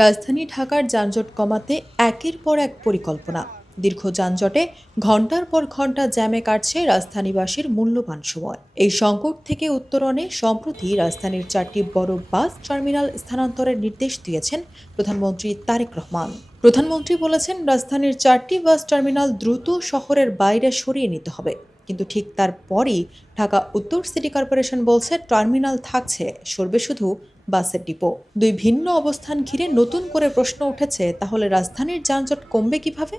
রাজধানী ঢাকার যানজট কমাতে একের পর এক পরিকল্পনা। দীর্ঘ যানজটে ঘণ্টার পর ঘণ্টা জ্যামে কাটছে রাজধানীবাসীর মূল্যবান সময়। এই সংকট থেকে উত্তরণে সম্প্রতি রাজধানীর 4টি বড় বাস টার্মিনাল স্থানান্তরের নির্দেশ দিয়েছেন প্রধানমন্ত্রী তারেক রহমান। প্রধানমন্ত্রী বলেছেন, রাজধানীর 4টি বাস টার্মিনাল দ্রুত শহরের বাইরে সরিয়ে নিতে হবে। কিন্তু ঠিক তারপরই ঢাকা উত্তর সিটি কর্পোরেশন বলছে, টার্মিনাল থাকছে, সরবে শুধু বাসের ডিপো। দুই ভিন্ন অবস্থান ঘিরে নতুন করে প্রশ্ন উঠেছে, তাহলে রাজধানীর যানজট কমবে কিভাবে?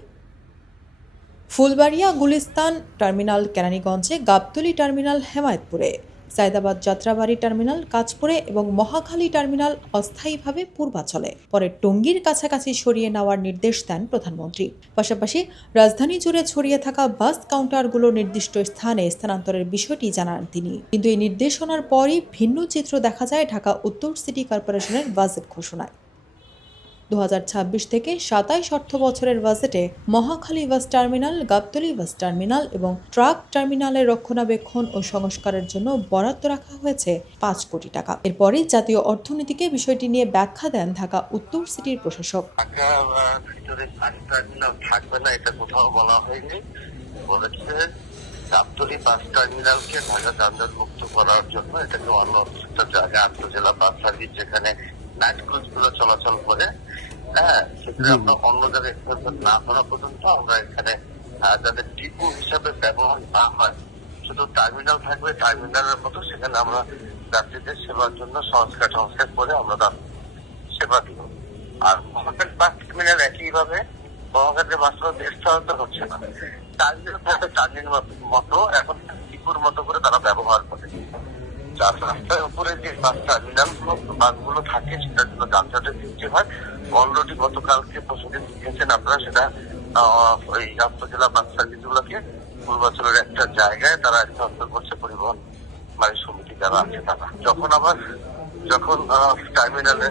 ফুলবাড়িয়া গুলিস্তান টার্মিনাল কেরানীগঞ্জে, গাবতলী টার্মিনাল হেমায়েতপুরে, সায়দাবাদ যাত্রাবাড়ি টার্মিনাল কাঁচপুরে এবং মহাখালী টার্মিনাল অস্থায়ীভাবে পূর্বাচলে, পরে টঙ্গীর কাছাকাছি সরিয়ে নেওয়ার নির্দেশ দেন প্রধানমন্ত্রী। পাশাপাশি রাজধানী জুড়ে ছড়িয়ে থাকা বাস কাউন্টারগুলো নির্দিষ্ট স্থানে স্থানান্তরের বিষয়টি জানান তিনি। কিন্তু এই নির্দেশনার পরই ভিন্ন চিত্র দেখা যায় ঢাকা উত্তর সিটি কর্পোরেশনের বাজেট ঘোষণায়। 2026 থেকে 27 অর্থ বছরের বাজেটে Mohakhali bus terminal, Gabtoli bus terminal এবং ট্রাক টার্মিনালের রক্ষণাবেক্ষণ ও সংস্কারের জন্য বরাদ্দ রাখা হয়েছে 5 কোটি টাকা। এরপরই জাতীয় অর্থনীতিকে বিষয়টি নিয়ে ব্যাখ্যা দেন ঢাকা উত্তর সিটির প্রশাসক। থাকবে না, এটা কোথাও বলা হয়নি। বলেছে গাবতলী বাস টার্মিনালকে ঢাকা যানজট মুক্ত করার জন্য এটাকে অন্য একটা জায়গায় আন্তজেলা বাস সার্ভিস যেখানে নাইট ক্রুজ গুলো চলাচল করে, সেখানে আমরা অন্য জায়গায় না করা পর্যন্ত আমরা এখানে যাদের ডিপো হিসাবে ব্যবহার না হয়, শুধু টার্মিনাল থাকবে, টার্মিনালের মতো সেখানে আমরা যাত্রীদের সেবার জন্য সংস্কার করে আমরা তার সেবা দিব। আর মহাখালী বাস টার্মিনাল একইভাবে মহাখালী বাস স্থানান্তর হচ্ছে না, টার্মিনাল থাকবে টার্মিনাল মতো, এখন ডিপোর মতো করে তারা ব্যবহার করে। রাস্তার উপরে যে বাস টার্মিনাল বাসগুলো থাকে সেটার জন্য যানজটের সৃষ্টি হয়। অলরেডি গতকালকে প্রতিদিন দেখেছেন আপনারা, সেটা ওই আন্তজেলা বাস সার্ভিস গুলোকে পূর্বাচলের একটা জায়গায় তারা স্থানান্তর করছে পরিবহন মালিক সমিতি যারা আছে তারা। যখন টার্মিনালে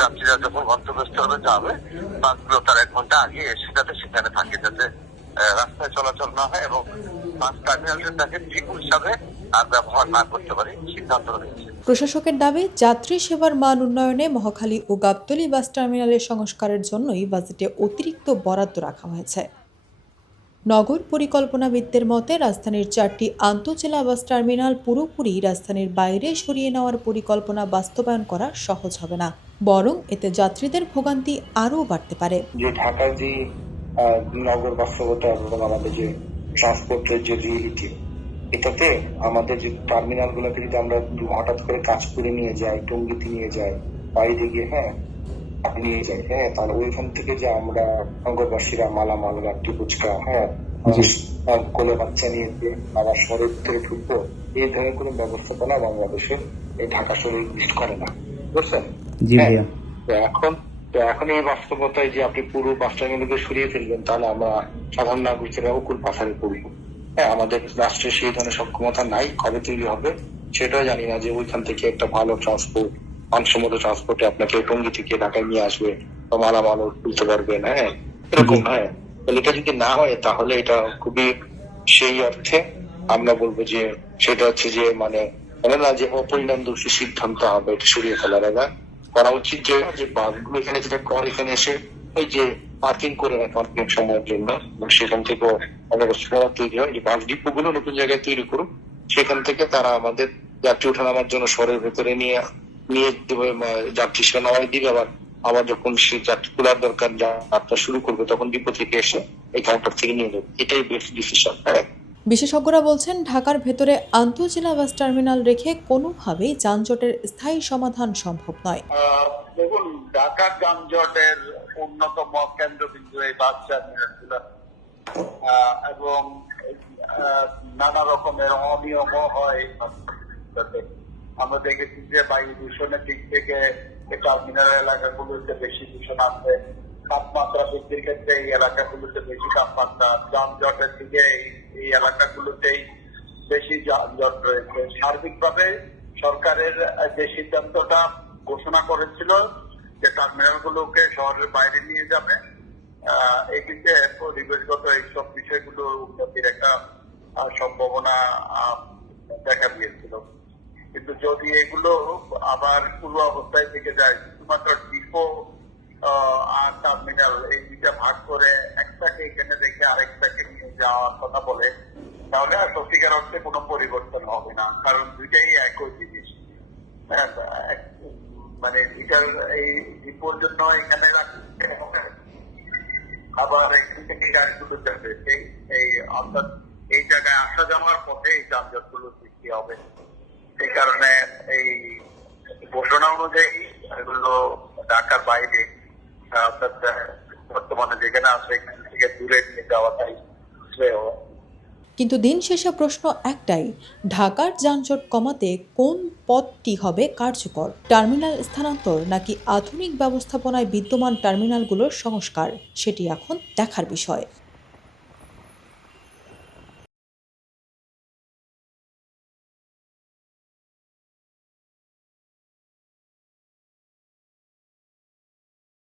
যাত্রীরা যখন গন্তব্যস্থলে যাবে, বাসগুলো তার 1 ঘন্টা আগে এসে যাতে সেখানে থাকে, যাতে রাস্তায় চলাচল না হয় এবং বাস টার্মিনালটাকে ঠিক হিসাবে আর ব্যবহার না করতে পারে সিদ্ধান্ত রয়েছে। প্রশাসকের দাবি, যাত্রী সেবার মান উন্নয়নে মহাখালী ও গাবতলী বাস টার্মিনালের সংস্কারের জন্যই বাজেটে অতিরিক্ত বরাদ্দ রাখা হয়েছে। নগর পরিকল্পনাবিদদের মতে, রাজধানীর 4টি আন্তঃজেলা বাস টার্মিনাল পুরোপুরি রাজধানীর বাইরে সরিয়ে নেওয়ার পরিকল্পনা বাস্তবায়ন করা সহজ হবে না, বরং এতে যাত্রীদের ভোগান্তি আরও বাড়তে পারে। যে ঢাকার যে নগর বাস্তবতা এবং আমাদের যে ট্রান্সপোর্টের যে রিয়েলিটি, এটাতে আমাদের যে টার্মিনাল গুলোকে যদি আমরা হঠাৎ করে কাঁচপুরে নিয়ে যাই, টঙ্গীতে নিয়ে যাই, বাইরে গিয়ে নিয়ে যাই, তাহলে ওইখান থেকে যে আমরা নগরবাসীরা মালামাল গাড়ি ফুচকা কোলে বাচ্চা নিয়ে আবার শহরের ভিতরে ঢুকবো, এই ধরনের কোনো ব্যবস্থাপনা বাংলাদেশে এই ঢাকা শহরে এক্সিস্ট করে না, বুঝছেন? এখন এই বাস্তবতায় যে আপনি পুরো বাস টার্মিনালকে সরিয়ে ফেলবেন, তাহলে আমরা সাধারণ নাগরিকরা অকুল পাথারে পড়ব। আমাদের রাষ্ট্রের সেই ধরনের সক্ষমতা নাই, কবে তৈরি হবে সেটাও জানি না, যে ওইখান থেকে একটা ভালো ট্রান্সপোর্ট, মানসম্মত ট্রান্সপোর্টে আপনাকে টঙ্গী থেকে ঢাকায় নিয়ে আসবে বা মালামাল তুলতে পারবেন, এরকম। এটা যদি না হয় তাহলে এটা খুবই, সেই অর্থে আমরা বলবো যে সেটা হচ্ছে যে মানে না, যে অপরিণামদর্শী সিদ্ধান্ত হবে এটা সরিয়ে ফেলার আগে করা উচিত, যে বাসগুলো এখানে যেটা করে, এখানে এসে ওই যে পার্কিং করে রাখে অনেক সময়ের জন্য, সেখান থেকে অনেক সময় তৈরি হয়, যে বাস ডিপো গুলো নতুন জায়গায় তৈরি করুক, সেখান থেকে তারা আমাদের যাত্রী ওঠানামার জন্য শহরের ভেতরে নিয়ে দেবে, যাত্রী সেনায় দিবে, আবার যখন সে যাত্রী তোলার দরকার যাত্রা শুরু করবে তখন ডিপো থেকে এসে এই কাউন্টার থেকে নিয়ে নেবে, এটাই বেস্ট ডিসিশন। বিশেষজ্ঞরা বলছেন, ঢাকার ভেতরে আন্তঃজেলা বাস টার্মিনাল রেখে কোনোভাবেই যানজটের স্থায়ী সমাধান সম্ভব নয়। দেখুন, ঢাকার যানজটের অন্যতম কেন্দ্রবিন্দু এই বাস টার্মিনালগুলো, এবং নানা রকমের অনিয়মও হয়। আমরা দেখেছি যে বায়ু দূষণের দিক থেকে এই টার্মিনাল এলাকাগুলোতে বেশি দূষণ আছে, তাপমাত্রা বৃদ্ধির ক্ষেত্রে এই এলাকাগুলোতে বেশি তাপমাত্রা, যানজটের দিকে এই এলাকাগুলোতেই বেশি যানজট রয়েছে। সার্বিকভাবে সরকারের যে সিদ্ধান্তটা ঘোষণা করেছিল যে টার্মিনাল গুলোকে শহরের বাইরে নিয়ে যাবে, এটিতে পরিবেশগত এইসব বিষয়গুলোর উন্নতির একটা সম্ভাবনা দেখা দিয়েছিল। কিন্তু যদি এগুলো আবার পূর্ব অবস্থায় থেকে যায়, শুধুমাত্র ডিপো টার্মিনাল এই দুইটা ভাগ করে একটাকে এখানে রেখে আরেকটাকে নিয়ে যাওয়ার কথা বলে, তাহলে আর সত্যিকার অর্থে কোনো পরিবর্তন হবে না, কারণ দুইটাই একই জিনিস। হ্যাঁ, মানে দুইটার এই ডিপোর জন্য এখানে রাখতে হবে, আবার এখান থেকে গাড়িগুলো যাবে এই অর্থাৎ এই জায়গায় আসা যাওয়ার পথে এই যানজটগুলো সৃষ্টি হবে। এই কারণে এই ঘোষণা অনুযায়ী এগুলো ঢাকার বাইরে অর্থাৎ বর্তমানে যেখানে আছে এখান থেকে দূরে নিয়ে যাওয়াটাই শ্রেয়। কিন্তু দিন শেষে প্রশ্ন একটাই, ঢাকার যানজট কমাতে কোন পথটি হবে কার্যকর? টার্মিনাল স্থানান্তর নাকি আধুনিক ব্যবস্থাপনায় বিদ্যমান টার্মিনালগুলোর সংস্কার? সেটি এখন দেখার বিষয়।